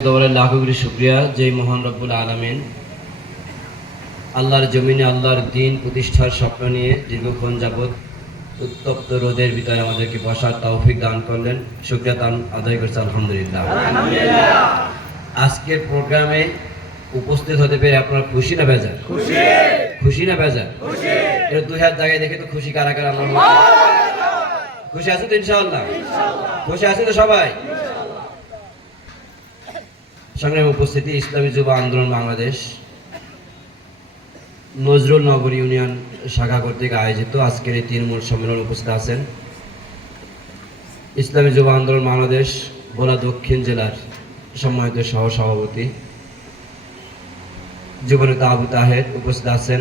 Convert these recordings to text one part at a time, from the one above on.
দৌড়ের লাখো কোটি শুক্রিয়া যেই মহান রব্বুল আলমিন আল্লাহর জমিনে আল্লাহর দিন প্রতিষ্ঠার স্বপ্ন নিয়ে দীর্ঘক্ষণ যাবৎ উত্তপ্ত রোদের ভিতরে আমাদেরকে বসার তৌফিক দান করলেন। শুক্রিয়া দান আদায় করছে আলহামদুলিল্লাহ। আজকের প্রোগ্রামে উপস্থিত হতে পেরে আপনারা খুশি না বেজার? খুশি। না বেজার? এটা দুই হাত জায়গায় দেখে তো খুশি কারা কারা আমার খুশি আছে তো ইনশাআল্লাহ? খুশি আছে তো সবাই? সংগ্রামে উপস্থিতি ইসলামী যুব আন্দোলন বাংলাদেশ, নজরুল নগর ইউনিয়ন শাখা কর্তৃক আয়োজিত। আজকের এই তৃণমূল সম্মেলন উপস্থিত আছেন ইসলামী যুব আন্দোলন বাংলাদেশ, ভোলা দক্ষিণ জেলার সম্মানিত সহ সভাপতি যুবনেতা আবু তাহের উপস্থিত আছেন।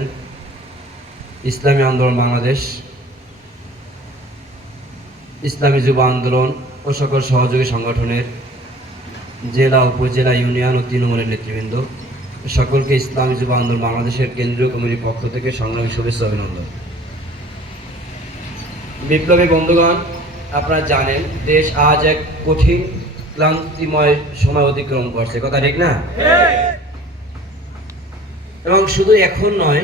ইসলামী আন্দোলন বাংলাদেশ, ইসলামী যুব আন্দোলন ও সকল সহযোগী সংগঠনের জেলা, উপজেলা, ইউনিয়ন ও তৃণমূলের নেতৃবৃন্দ, সকলকে ইসলামী যুব আন্দোলন বাংলাদেশের কেন্দ্রীয় কমিটির পক্ষ থেকে সংগ্রামী শুভেচ্ছা অভিনন্দন। বিপ্লবী বন্ধুগণ, আপনারা জানেন, দেশ আজ এক কঠিন, ক্লান্তিময় সময় অতিক্রম করছে। কথা ঠিক না? এবং শুধু এখন নয়,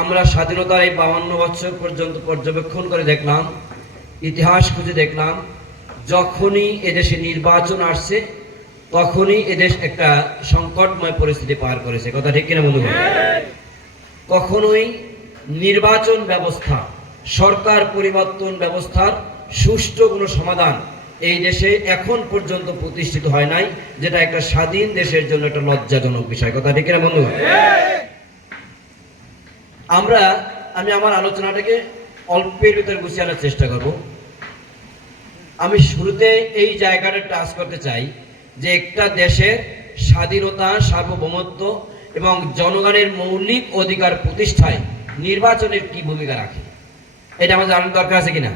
আমরা স্বাধীনতার এই বাউন্ন বছর পর্যন্ত পর্যবেক্ষণ করে দেখলাম, ইতিহাস খুঁজে দেখলাম, যখনই এদেশে নির্বাচন আসছে তখনই এদেশ একটা সংকটময় পরিস্থিতি পার করেছে। কথা ঠিক কিনা বন্ধু কখনোই নির্বাচন ব্যবস্থা, সরকার পরিবর্তন ব্যবস্থার সুষ্ঠু কোনো সমাধান এই দেশে এখন পর্যন্ত প্রতিষ্ঠিত হয় নাই, যেটা একটা স্বাধীন দেশের জন্য একটা লজ্জাজনক বিষয়। কথা ঠিক কিনা বন্ধু আমরা, আমি আমার আলোচনাটাকে অল্পের ভিতরে গুছিয়ে আনার চেষ্টা করব। আমি শুরুতে এই জায়গাটা টাচ করতে চাই। যে একটা দেশের স্বাধীনতা, সার্বভৌমত্ব এবং জনগণের মৌলিক অধিকার প্রতিষ্ঠায় নির্বাচনের কি ভূমিকা রাখে? এটা আমার জানার দরকার আছে কিনা?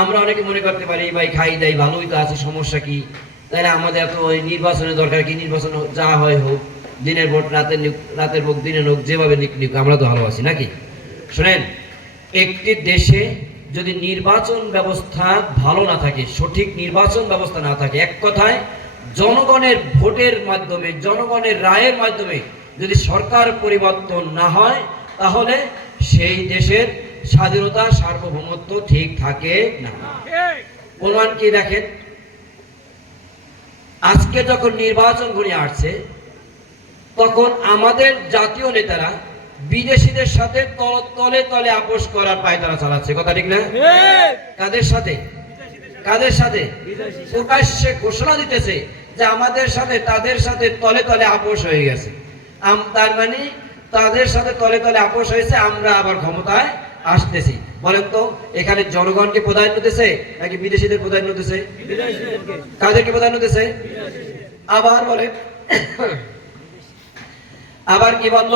আমরা অনেকে মনে করতে পারি, ভাই, খাই, দাই, ভালোই তো আছে, সমস্যা কি? না আমাদের এত ওই নির্বাচনের দরকার কি? নির্বাচন যা হয় হোক, দিনের ভোট, রাতের রাতের ভোট, দিনের হোক, যেভাবে নিক নিক, আমরা তো ভালোবাসি নাকি? শোনেন, একটি দেশে যদি নির্বাচন ব্যবস্থা ভালো না থাকে, সঠিক নির্বাচন ব্যবস্থা না থাকে, এক কথায় জনগণের ভোটের মাধ্যমে জনগণের রায়ের মাধ্যমে যদি সরকার পরিবর্তন না হয় তাহলে সেই দেশের স্বাধীনতা সার্বভৌমত্ব ঠিক থাকে না। প্রমাণ কি দেখেন? আজকে যখন নির্বাচন ঘনিয়ে আসছে তখন আমাদের জাতীয় নেতারা বিদেশিদের সাথে তলে তলে আপোষ করার পায়তারা চালাচ্ছে। কথা ঠিক না? কাদের সাথে? কাদের সাথে? প্রকাশ্যে ঘোষণা দিতেছে যে আমাদের সাথে, তাদের সাথে তলে তলে আপোষ হয়ে গেছে। তার মানে তাদের সাথে তলে তলে আপোষ হয়েছে, আমরা আবার ক্ষমতায় আসতেছি। বলেন তো, এখানে জনগণকে প্রাধান্য দিতেছে নাকি বিদেশিদের প্রাধান্য দিতেছে কাদেরকে প্রাধান্য দিতেছে আবার বলেন। আবার কি বলল?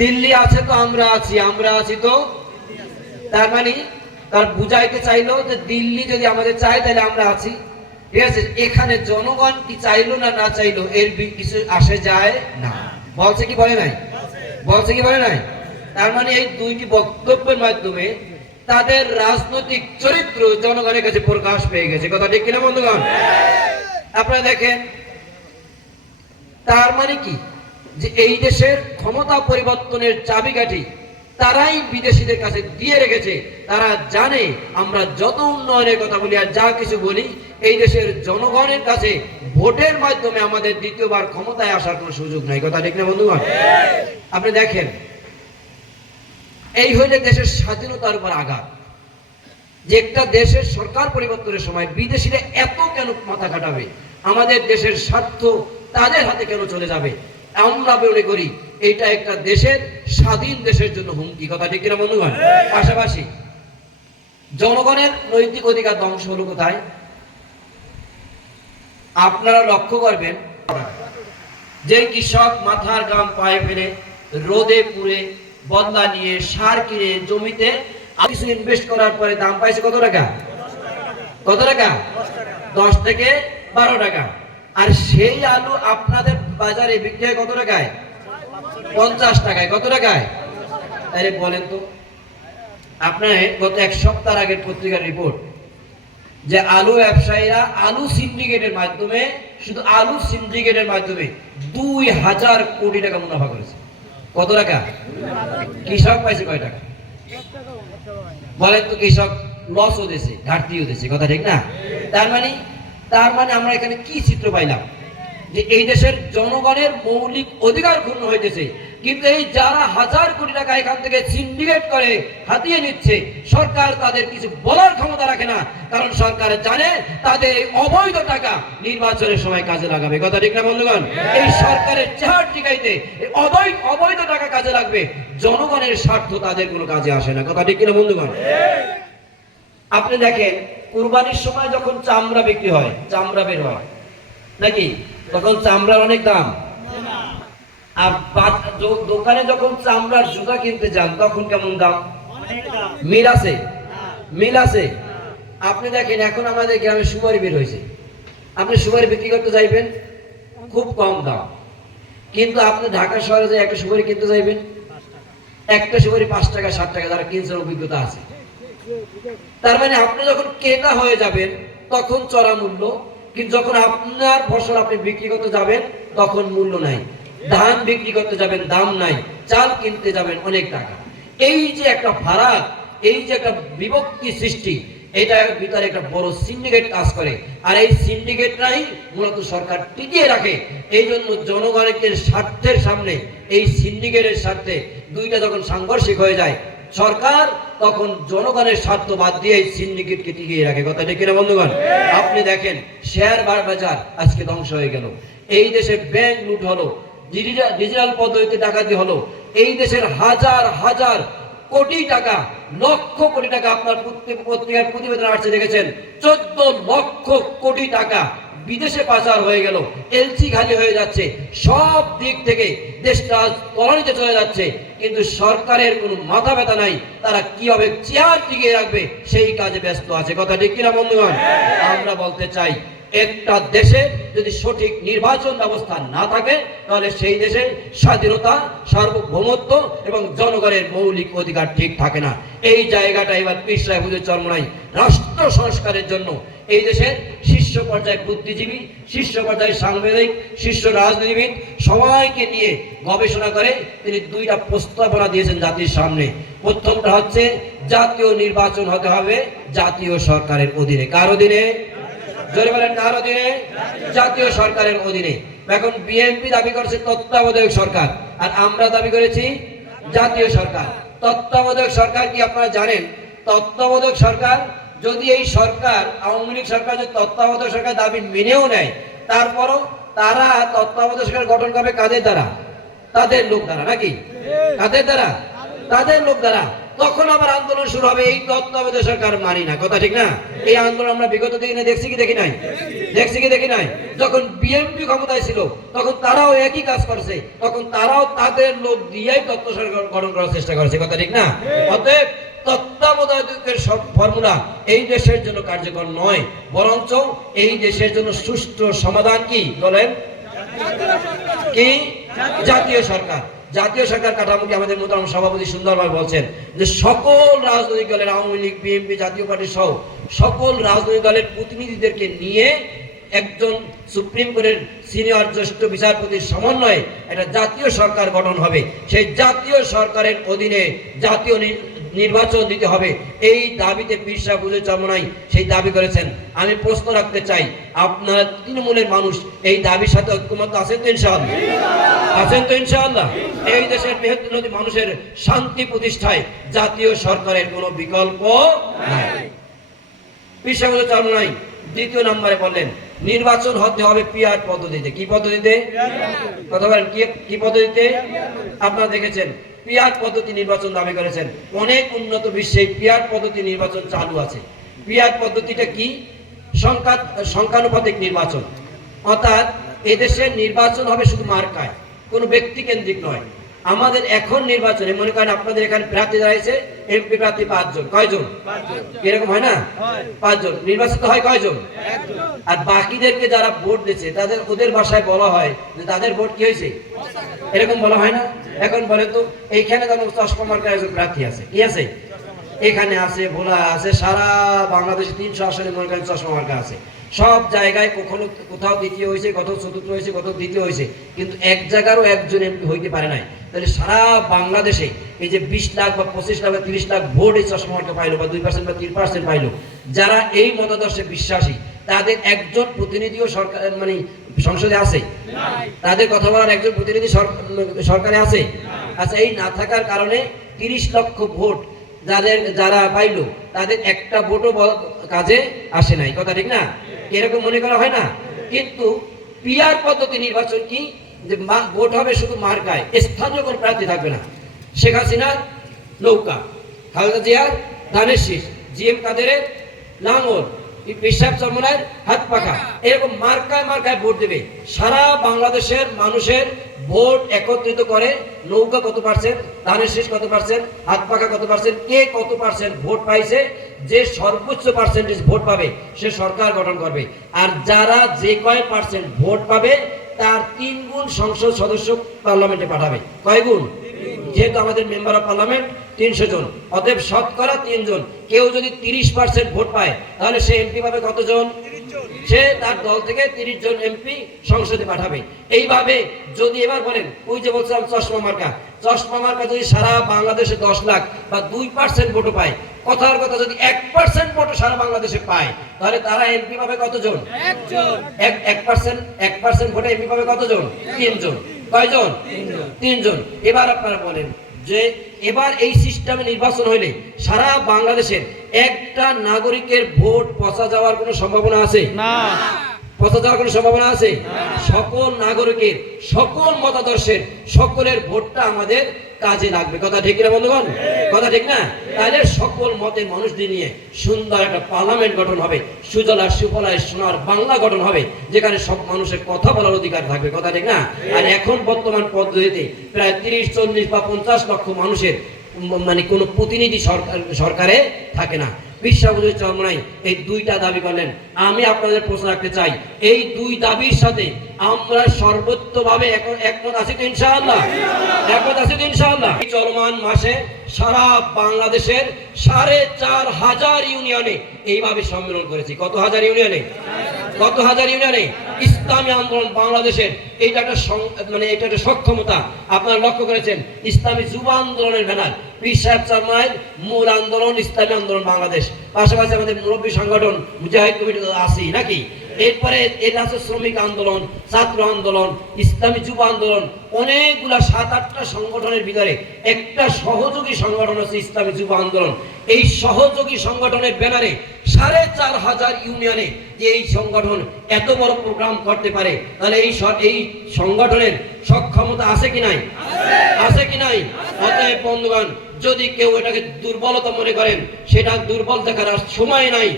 দিল্লি আছে তো আমরা আছি আমরা আছি তো? তার মানে তার বুঝাইতে চাইলো যে দিল্লি যদি আমাদের চায়, তাহলে আমরা আছি। ঠিক আছে? এখানে জনগণ কি চাইলো না না চাইলো, এর কিছু আসে যায় না। বলছে কি, বলে নাই? বলছে কি, বলে নাই? তার মানে এই দুইটি বক্তব্যের মাধ্যমে তাদের রাজনৈতিক চরিত্র জনগণের কাছে প্রকাশ পেয়ে গেছে। কথা ঠিক কিনা, বন্ধুগণ? আপনারা দেখেন, তার মানে কি? যে এই দেশের ক্ষমতা পরিবর্তনের চাবিকাঠি তারাই বিদেশিদের কাছে দিয়ে রেখেছে। তারা জানে, আমরা যত উন্নয়নের কথা বলি আর যা কিছু বলি, এই দেশের জনগণের কাছে ভোটের মাধ্যমে আমাদের দ্বিতীয়বার ক্ষমতায় আসার কোনো সুযোগ নাই। কথা ঠিক না বন্ধুগণ? আপনি দেখেন, এই হইলে দেশের স্বাধীনতার উপর আঘাত। যে একটা দেশের সরকার পরিবর্তনের সময় বিদেশিরা এত কেন মাথা কাটাবে আমাদের দেশের স্বার্থ তাদের হাতে কেন চলে যাবে? আমরা মনে করি এটা একটা দেশের স্বাধীন দেশের জন্য হুমকি কথা ঠিক কিনা বন্ধুগণ পাশাপাশি জনগণের নৈতিক অধিকার ধ্বংস হলো কোথায়? আপনারা লক্ষ্য করবেন যে কৃষক মাথার গাম পায়ে ফেলে রোদে পুড়ে বদলা নিয়ে সার কিনে জমিতে কিছু ইনভেস্ট করার পরে দাম পাইছে কত টাকা? কত টাকা? দশ থেকে বারো টাকা। আর সেই আলু আপনাদের বাজারে বিক্রি হয় কত টাকায়? পঞ্চাশ টাকায়। কত টাকায়? আরে বলেন তো। আপনার গত এক সপ্তাহ আগের পত্রিকার রিপোর্ট যে আলু ব্যবসায়ীরা আলু সিন্ডিকেটের মাধ্যমে, শুধু আলু সিন্ডিকেটের মাধ্যমে দুই হাজার কোটি টাকা মুনাফা করেছে। কত টাকা? কৃষক পাইছে কয় টাকা? বলেন তো কৃষক লস হতেছে ঘাটতি হতেছে কথা ঠিক না? তার মানে তার মানে আমরা এখানে কি চিত্র পাইলাম? যে এই দেশের জনগণের মৌলিক অধিকার ক্ষুণ্ণ হইতেছে। কিন্তু এই যারা হাজার কোটি টাকা এখান থেকে সিন্ডিকেট করে হাতিয়ে নিচ্ছে সরকার তাদের কিছু বলার ক্ষমতা রাখে না। কারণ সরকার জানে তাদের এই অবৈধ টাকা নির্বাচনের সময় কাজে লাগাবে। কথা ঠিক না বন্ধুগণ? এই সরকারের চেহার টিকাইতে অবৈধ অবৈধ টাকা কাজে লাগবে। জনগণের স্বার্থ তাদের কোনো কাজে আসে না। কথা ঠিক না বন্ধুগণ? আপনি দেখেন কুরবানির সময় যখন চামড়া বিক্রি হয় চামড়া বের হয় নাকি? তখন চামড়ার অনেক দাম। আর দোকানে যখন চামড়ার জুতা কিনতে যান তখন কেমন দাম? মিল আছে? মিল আছে? আপনি দেখেন এখন আমাদের গ্রামে সুপারি বের হয়েছে। আপনি সুপারি বিক্রি করতে যাইবেন খুব কম দাম। কিন্তু আপনি ঢাকা শহরে যে একটা সুপারি কিনতে চাইবেন একটা সুপারি পাঁচ টাকা সাত টাকা যারা কিনছেন অভিজ্ঞতা আছে। তার মানে আপনি যখন ক্রেতা হয়ে যাবেন তখন চড়া মূল্য কিন্তু যখন আপনার ফসল আপনি বিক্রি করতে যাবেন, তখন মূল্য নাই। ধান বিক্রি করতে যাবেন, দাম নাই। চাল কিনতে যাবেন, অনেক টাকা। এই যে একটা ফারাক, এই যে একটা বিভক্তি সৃষ্টি, এটার ভিতরে একটা বড় সিন্ডিকেট কাজ করে। আর এই সিন্ডিকেটরাই মূলত সরকার টিকিয়ে রাখে। এই জন্য জনগণের স্বার্থের সামনে এই সিন্ডিকেটের স্বার্থে দুইটা যখন সাংঘর্ষিক হয়ে যায় সরকার তখন জনগণের স্বার্থ বাদ দিয়ে এই সিন্ডিকেটকে টিকিয়ে রাখে। কথা ঠিক কিনা বন্ধুগণ? আপনি দেখেন, শেয়ার বাজার আজকে ধ্বংস হয়ে গেল। এই দেশে ব্যাংক লুট হলো ডিজিটাল পদ্ধতিতে ডাকাতি হলো। এই দেশের হাজার হাজার কোটি টাকা, লক্ষ কোটি টাকা আপনার পত্রিকার প্রতিবেদন আসছে, দেখেছেন? চোদ্দ লক্ষ কোটি টাকা বিদেশে পাচার হয়ে গেল এলসি খালি হয়ে যাচ্ছে সব দিক থেকে দেশটা তলানিতে চলে যাচ্ছে কিন্তু সরকারের কোনো মাথা ব্যথা নাই তারা কীভাবে চেয়ার টিকিয়ে রাখবে সেই কাজে ব্যস্ত আছে। কথা ঠিক কিনা বন্ধুগণ? আমরা বলতে চাই একটা দেশে যদি সঠিক নির্বাচন ব্যবস্থা না থাকে, তাহলে সেই দেশে স্বাধীনতা, সার্বভৌমত্ব এবং জনগণের মৌলিক অধিকার ঠিক থাকে না। এই জায়গাটা এবার পীর সাহেবুদের চরমনাই রাষ্ট্র সংস্কারের জন্য। এই দেশের শীর্ষ পর্যায়ে বুদ্ধিজীবী, শীর্ষ পর্যায়ে সাংবাদিক শীর্ষ রাজনীতিবিদ সবাইকে নিয়ে গবেষণা করে তিনি দুইটা প্রস্তাবনা দিয়েছেন জাতির সামনে। প্রথমটা হচ্ছে, জাতীয় নির্বাচন হতে হবে জাতীয় সরকারের অধীনে। কার অধীনে? জোরে বলেন কার অধীনে জাতীয় সরকারের অধীনে। এখন বিএনপি দাবি করছে তত্ত্বাবধায়ক সরকার। আর আমরা দাবি করেছি জাতীয় সরকার। তত্ত্বাবধায়ক সরকার কি আপনারা জানেন? তত্ত্বাবধায়ক সরকার যদি এই সরকার, আওয়ামী লীগ সরকার যদি তত্ত্বাবধায়ক সরকার দাবি মেনেও নেয়, তারপরও তারা তত্ত্বাবধায়ক সরকার গঠন করবে কাদের দ্বারা? তাদের লোক দ্বারা নাকি? কাদের দ্বারা? তাদের লোক দ্বারা। তখন আবার আন্দোলন শুরু হবে, এই তত্ত্বাবধায়ক সরকার মানি না। কথা ঠিক না? এই আন্দোলন আমরা বিগত দিনে দেখছি কি, দেখি নাই? দেখছি কি, দেখি নাই? যখন বিএনপি ক্ষমতায় ছিল, তখন তারাও একই কাজ করছে। তখন তারাও তাদের লোক দিয়েই তত্ত্ব সরকার গঠন করার চেষ্টা করেছে। কথা ঠিক না? অতএব তত্ত্বাবধায়কের সব ফর্মুলা এই দেশের জন্য কার্যকর নয়, বরঞ্চ এই দেশের জন্য সুষ্ঠু সমাধান কি? বলেন। কি? জাতীয় সরকার। জাতীয় সরকার কাঠামো কি আমাদের মোতারাম সভাপতি সুন্দরভাবে বলছেন যে সকল রাজনৈতিক দলের, আওয়ামী লীগ, বিএনপি জাতীয় পার্টি সহ সকল রাজনৈতিক দলের প্রতিনিধিদেরকে নিয়ে একজন সুপ্রিম কোর্টের সিনিয়র জ্যেষ্ঠ বিচারপতির সমন্বয়ে একটা জাতীয় সরকার গঠন হবে। সেই জাতীয় সরকারের অধীনে জাতীয় নির্বাচন দিতে হবে। এই দাবিতে পীরসা বুঝে চরমনাই সেই দাবি করেছেন। আমি প্রশ্ন রাখতে চাই আপনারা তৃণমূলের মানুষ এই দাবির সাথে ঐক্যমত আছেন তো ইনশাআল্লাহ? আছেন তো ইনশাআল্লাহ? এই দেশের মেহনত নদী মানুষের শান্তি প্রতিষ্ঠায় জাতীয় সরকারের কোনো বিকল্প নাই। পিসাগত চালু নাই দ্বিতীয় নম্বরে বললেন নির্বাচন হতে হবে পিয়ার পদ্ধতিতে। কি পদ্ধতিতে? কথা বলেন কি পদ্ধতিতে? আপনারা দেখেছেন পিয়ার পদ্ধতি নির্বাচন দাবি করেছেন। অনেক উন্নত বিশ্বে পিয়ার পদ্ধতি নির্বাচন চালু আছে। পিয়ার পদ্ধতিটা কি? সংখ্যা সংখ্যানুপাতিক নির্বাচন। অর্থাৎ এদেশে নির্বাচন হবে শুধু মার্কায় কোনো ব্যক্তি কেন্দ্রিক নয়। আমাদের এখন নির্বাচনে মনে করেন আপনাদের এখানে প্রার্থী দাঁড়িয়েছে এমপি প্রার্থী পাঁচজন কয়জন? এরকম হয় না? পাঁচজন। নির্বাচিত হয় কয়জন? আর বাকিদেরকে যারা ভোট দিচ্ছে তাদের ওদের ভাষায় বলা হয় যে তাদের ভোট কি হয়েছে? এরকম বলা হয় না? এখন বলে তো, এইখানে যেন চশমা মার্কার একজন প্রার্থী আছে। কি আছে? এখানে আছে, ভোলা আছে, সারা বাংলাদেশে তিনশো আসনে মনে করেন চশমা মার্কা আছে। সব জায়গায় কখনো কোথাও দ্বিতীয় হয়েছে, কোথাও চতুর্থ হয়েছে, কোথাও দ্বিতীয় হয়েছে, কিন্তু এক জায়গারও একজন এমপি হইতে পারে নাই। তাহলে সারা বাংলাদেশে এই যে বিশ লাখ বা পঁচিশ লাখ বা তিরিশ লাখ ভোট এই চশমা মার্কা পাইলো বা দুই পার্সেন্ট বা তিন পার্সেন্ট পাইলো, যারা এই মতাদর্শে বিশ্বাসী, তাদের একজন প্রতিনিধিও সরকার মানে সংসদে আছে? তাদের কথা বলার একজন প্রতিনিধি সরকারে আছে? আচ্ছা এই না থাকার কারণে তিরিশ লক্ষ ভোট যাদের, যারা পাইলো, তাদের একটা ভোটও কাজে আসে নাই। কথা ঠিক না? এরকম মনে করা হয় না? কিন্তু পিয়ার পদ্ধতি নির্বাচন কি? যে ভোট হবে শুধু মার্কায়, স্থানীয় কোনো প্রার্থী থাকবে না। শেখ হাসিনার নৌকা, খালেদা জিয়ার ধানের শীষ জি এম কাদেরের লাঙল পেশাব চরমনার হাত পাখা। এরকম মার্কায় মার্কায় ভোট দেবে। সারা বাংলাদেশের মানুষের ভোট একত্রিত করে নৌকা কত পার্সেন্ট ধানের শীষ কত পার্সেন্ট হাত পাখা কত পার্সেন্ট কে কত পার্সেন্ট ভোট পাইছে যে সর্বোচ্চ পার্সেন্টেজ ভোট পাবে সে সরকার গঠন করবে। আর যারা যে কয় পার্সেন্ট ভোট পাবে তার তিন গুণ সংসদ সদস্য পার্লামেন্টে পাঠাবে। কয় গুণ? যেহেতু আমাদের মেম্বার অফ পার্লামেন্ট তিনশো জন। অতএব শতকরা তিনজন। কেউ যদি তিরিশ পার্সেন্ট ভোট পায় তাহলে সে এমপি পাবে কতজন? সে তার দল থেকে তিরিশ জন এমপি সংসদে পাঠাবে। এইভাবে যদি এবার বলেন ওই যে বলছিলাম চশমা মার্কা চশমা মার্কা যদি সারা বাংলাদেশে দশ লাখ বা দুই পার্সেন্ট ভোটও পায় কথার কথা যদি এক পার্সেন্ট ভোটও সারা বাংলাদেশে পায় তাহলে তারা এমপি পাবে কতজন? এক এক পার্সেন্ট এক পার্সেন্ট ভোটে এমপি পাবে কতজন? তিনজন। কয়জন? তিনজন। এবার আপনারা বলেন যে এবার এই সিস্টেমে নির্বাচন হইলে সারা বাংলাদেশের একটা নাগরিকের ভোট পচা যাওয়ার কোনো সম্ভাবনা আছে? না। পচা যাওয়ার কোনো সম্ভাবনা আছে? সকল নাগরিকের সকল মতাদর্শের সকলের ভোটটা আমাদের কাজে লাগবে। কথা ঠিক না বন্ধুগণ? কথা ঠিক না? তাহলে সকল মতের মানুষদের নিয়ে সুন্দর একটা পার্লামেন্ট গঠন হবে, সুজলা সুফলায় সোনার বাংলা গঠন হবে, যেখানে সব মানুষের কথা বলার অধিকার থাকবে। কথা ঠিক না? আর এখন বর্তমান পদ্ধতিতে প্রায় তিরিশ, চল্লিশ বা পঞ্চাশ লক্ষ মানুষের মানে কোনো প্রতিনিধি সরকার, সরকারে থাকে না। বিশ্বাবুদের চরমনাই, এই দুইটা দাবি করলেন। আমি আপনাদের প্রশ্ন রাখতে চাই, এই দুই দাবির সাথে আমরা সর্বোত্তভাবে এক- একমত আছি তো ইনশাআল্লাহ? একমত আছি তো ইনশাআল্লাহ? চলমান মাসে সারা বাংলাদেশের সাড়ে চার হাজার ইউনিয়নে এইভাবে সম্মেলন করেছি। কত হাজার ইউনিয়নে? কত হাজার ইউনিয়নে? ইসলামী আন্দোলন বাংলাদেশের। এইটা একটা মানে এটা একটা সক্ষমতা। আপনারা লক্ষ্য করেছেন, ইসলামী যুব আন্দোলনের ব্যানার। পীর সাহেব মূল আন্দোলন, ইসলামী আন্দোলন বাংলাদেশ। পাশাপাশি আমাদের মুরব্বী সংগঠন মুজাহিদ কমিটি তো নাকি? এরপরে এটা আছে শ্রমিক আন্দোলন, ছাত্র আন্দোলন, ইসলামী যুব আন্দোলন, অনেকগুলা সাত, আটটা সংগঠনের ভিতরে একটা সহযোগী সংগঠন আছে ইসলামী যুব আন্দোলন। এই সহযোগী সংগঠনের ব্যানারে সাড়ে চার হাজার ইউনিয়নে যে এই সংগঠন এত বড় প্রোগ্রাম করতে পারে, তাহলে এই এই সংগঠনের সক্ষমতা আছে কি নাই? আছে কি নাই? অতএব বন্ধুগণ, যদি কেউ এটাকে দুর্বলতা মনে করেন, সেটা দুর্বল দেখার সময় নাই।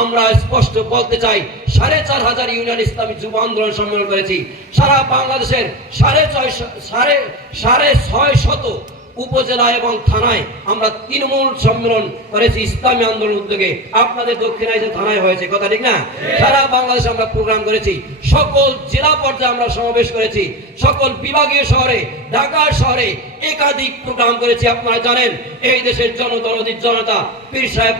আমরা স্পষ্ট বলতে চাই সাড়ে চার হাজার ইউনিয়ন ইসলামী যুব আন্দোলন সম্মেলন করেছি। সারা বাংলাদেশের সাড়ে ছয় সাড়ে সাড়ে ছয় শত উপজেলা এবং থানায় আমরা তৃণমূল সম্মেলন করেছি ইসলামী আন্দোলন উদ্যোগে। আপনাদের দক্ষিণাঞ্চল থানায় হয়েছে, কথা ঠিক না? সারা বাংলাদেশে আমরা প্রোগ্রাম করেছি। সকল জেলা পর্যায়ে আমরা সমাবেশ করেছি। সকল বিভাগীয় শহরে ঢাকা শহরে একাধিক প্রোগ্রাম করেছি, আপনারা জানেন। এই দেশের জনদরদি জনতা পীর সাহেব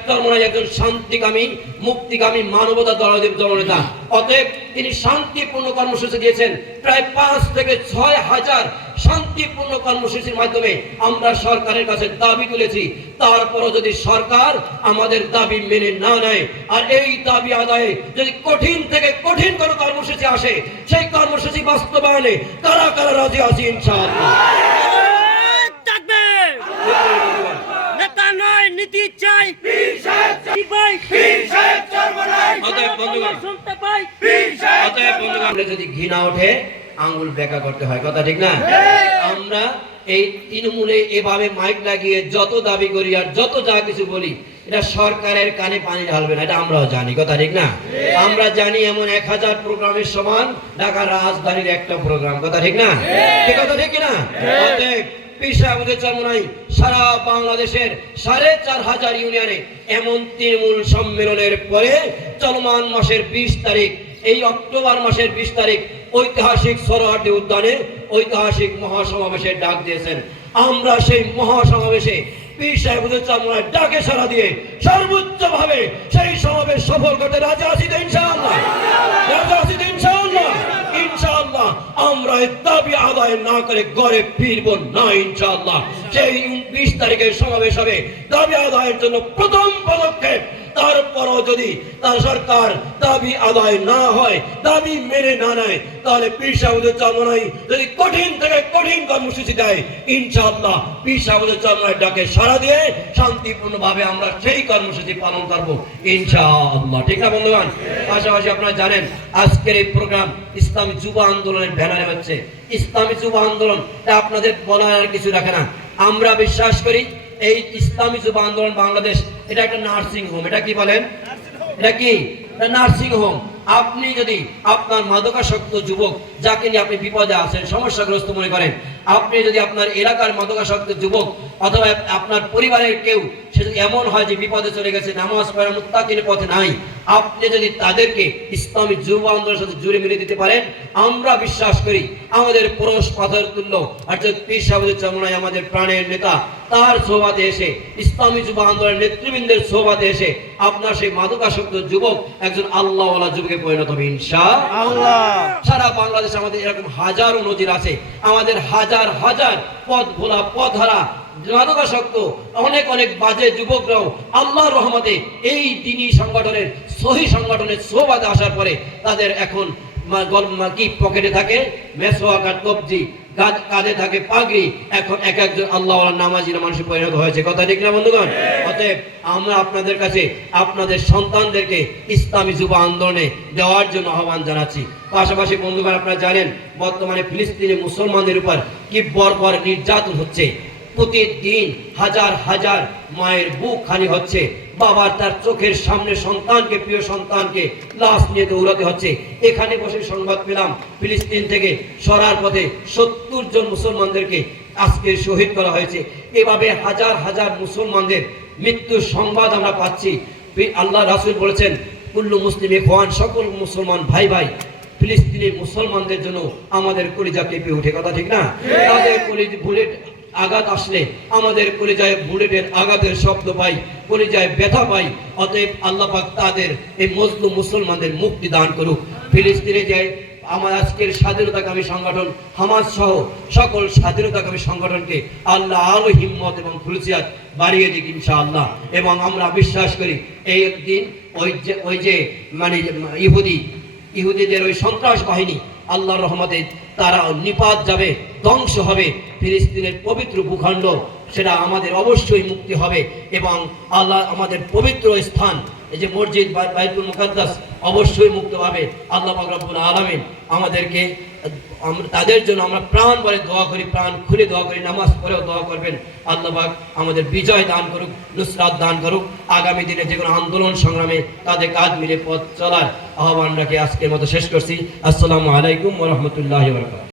একজন শান্তিকামী, মুক্তিকামী, মানবতা জননেতা অতএব তিনি শান্তিপূর্ণ কর্মসূচি দিয়েছেন। প্রায় পাঁচ থেকে ছয় হাজার শান্তিপূর্ণ কর্মসূচির মাধ্যমে আমরা সরকারের কাছে দাবি তুলেছি। তারপরও যদি সরকার আমাদের দাবি মেনে না নেয়, আর এই দাবি আদায়ে যদি কঠিন থেকে কঠিন কোনো কর্মসূচি আসে, সেই কর্মসূচি বাস্তবায়নে কারা কারা রাজি আছি ইনশাআল্লাহ? নয় নীতি চাই। যদি ঘৃণা ওঠে আঙ্গুল বেঁকা করতে হয়। কথা ঠিক না? আমরা এই তৃণমূলে এভাবে মাইক লাগিয়ে যত দাবি করি আর যত যা কিছু বলি এটা সরকারের কানে পানি ঢালবে না এটা আমরাও জানি। কথা ঠিক না? আমরা জানি এমন এক হাজার প্রোগ্রামের সমান ঢাকা রাজধানীর একটা প্রোগ্রাম। কথা ঠিক না? ঠিক। কথা ঠিক না অতএব পেশা আমাদের জন্ম নাই, সারা বাংলাদেশের সাড়ে চার হাজার ইউনিয়নে এমন তৃণমূল সম্মেলনের পরে চলমান মাসের বিশ তারিখ, এই অক্টোবর মাসের বিশ তারিখ ঐতিহাসিক সরহাটি উদ্যানে ঐতিহাসিক মহাসমাবেশের ডাক দিয়েছেন। আমরা সেই মহাসমাবেশে পীর সাহেবুদ্দিন চামড়ায় ডাকে সারা দিয়ে সর্বোচ্চ ভাবে সেই সমাবেশ সফল করতে রাজা আছি তো রাজা আছি তো ইনশাআল্লাহ। ইনশাআল্লাহ আমরা দাবি আদায় না করে ঘরে ফিরবো না, ইনশাআল্লাহ। সেই বিশ তারিখের সমাবেশ হবে, দাবি আদায়ের জন্য প্রথম পদক্ষেপ তারপরও যদি তার সরকার দাবি আদায় না হয়, দাবি মেনে না নেয়, তাহলে সাহুদের চরমনাই যদি কঠিন থেকে কঠিন কর্মসূচি দেয়, ইনশাআল্লাহ সাহুদের চরমনাই ডাকে সারা দিয়ে শান্তিপূর্ণ ভাবে আমরা সেই কর্মসূচি পালন করব, ইনশাআল্লাহ। ঠিক না, বন্ধুগণ? পাশাপাশি আপনারা জানেন, আজকের এই প্রোগ্রাম ইসলামী যুব আন্দোলনের ব্যানারে হচ্ছে। ইসলামী যুব আন্দোলন আপনাদের বলার আর কিছু রাখে না। আমরা বিশ্বাস করি এই ইসলামী যুব আন্দোলন বাংলাদেশ, এটা একটা নার্সিং হোম এটা কি বলেন? এটা কি? নার্সিং হোম আপনি যদি আপনার মাদকাসক্ত যুবক, যাকে নিয়ে আপনি বিপদে আছেন, সমস্যাগ্রস্ত মনে করেন আপনি যদি আপনার এলাকার মাদকাসক্ত যুবক অথবা আপনার পরিবারের কেউ সে যদি এমন হয় যে বিপদে চলে গেছে নামাজ পড়া মুত্তাকিনের পথে নাই আপনি যদি তাদেরকে ইসলামী যুব আন্দোলনের সাথে জুড়ে মিলে দিতে পারেন আমরা বিশ্বাস করি আমাদের পরশ পাথর তুল্য অর্থাৎ পীর সাহেবের চমনায় আমাদের প্রাণের নেতা তার সোবাতে এসে ইসলামী যুব আন্দোলনের নেতৃবৃন্দের সোবাতে এসে আপনার সেই মাদকাসক্ত যুবক একজন আল্লাহওয়ালা যুবকে পরিণত হবে ইনশা আল্লাহ। সারা বাংলাদেশে আমাদের এরকম হাজারো নজির আছে। আমাদের হাজার হাজার হাজার পথ ভোলা পথ হারা মাদকাসক্ত অনেক অনেক বাজে যুবকরাও আল্লাহ রহমতে এই দিনই সংগঠনের, সহি সংগঠনের সোবাদে আসার পরে তাদের এখন গল্প কি পকেটে থাকে মেসোয়াকার কবজি। কাঁধ- থাকে পাগড়ি। এখন এক একজন আল্লাহ নামাজির মানুষে পরিণত হয়েছে। কথা ঠিক না বন্ধুগণ? অতএব আমরা আপনাদের কাছে আপনাদের সন্তানদেরকে ইসলামী যুব আন্দোলনে দেওয়ার জন্য আহ্বান জানাচ্ছি। পাশাপাশি বন্ধুগণ, আপনারা জানেন, বর্তমানে ফিলিস্তিনি মুসলমানদের উপর কি বর্বর নির্যাতন হচ্ছে। প্রতিদিন হাজার হাজার মায়ের বুক খালি হচ্ছে। বাবার তার চোখের সামনে সন্তানকে প্রিয় সন্তানকে লাশ নিয়ে দৌড়াতে হচ্ছে। এখানে বসে সংবাদ পেলাম ফিলিস্তিন থেকে সরার পথে সত্তর জন মুসলমানদেরকে আজকে শহীদ করা হয়েছে। এভাবে হাজার হাজার মুসলমানদের মৃত্যুর সংবাদ আমরা পাচ্ছি। আল্লাহ রাসূল বলেছেন কুল্লু মুসলিম খোয়ান সকল মুসলমান ভাই ভাই ফিলিস্তিনি মুসলমানদের জন্য আমাদের কলিজা কেঁপে উঠে কথা ঠিক না? তাদের কলিজ বুলেট আঘাত আসলে আমাদের কলিজায় বুলেটের আঘাতের শব্দ পাই, কলিজায় ব্যথা পাই। অতএব আল্লাহ পাক তাদের এই মজলুম মুসলমানদের মুক্তি দান করুক। ফিলিস্তিনে যে আমার আজকের স্বাধীনতাকামী সংগঠন হামাজ সহ সকল স্বাধীনতাকামী সংগঠনকে আল্লাহ আরও হিম্মত এবং খুলসিয়াত বাড়িয়ে দিক ইনশাআল্লাহ। এবং আমরা বিশ্বাস করি, এই একদিন ওই যে ওই যে মানে ইহুদি, ইহুদিদের ওই সন্ত্রাস বাহিনী আল্লাহর রহমতে তারাও নিপাত যাবে, ধ্বংস হবে। ফিলিস্তিনের পবিত্র ভূখণ্ড, সেটা আমাদের অবশ্যই মুক্তি হবে এবং আল্লাহ আমাদের পবিত্র স্থান, এই যে মসজিদ বাইতুল মুকাদ্দাস অবশ্যই মুক্ত পাবে আল্লাহ রব্বুল আলামিন আমাদেরকে তাদের জন্য আমরা প্রাণ বলে দোয়া করি, প্রাণ খুলে দোয়া করি, নামাজ পড়েও দোয়া করবেন। আল্লাহবাক আমাদের বিজয় দান করুক, নুসরাত দান করুক। আগামী দিনে যে কোনো আন্দোলন সংগ্রামে তাদের কাজ মিলে পথ চলার আহ্বান রাখে আজকের মতো শেষ করছি। আসসালামু আলাইকুম ওরহমতুল্লাহ বরকাত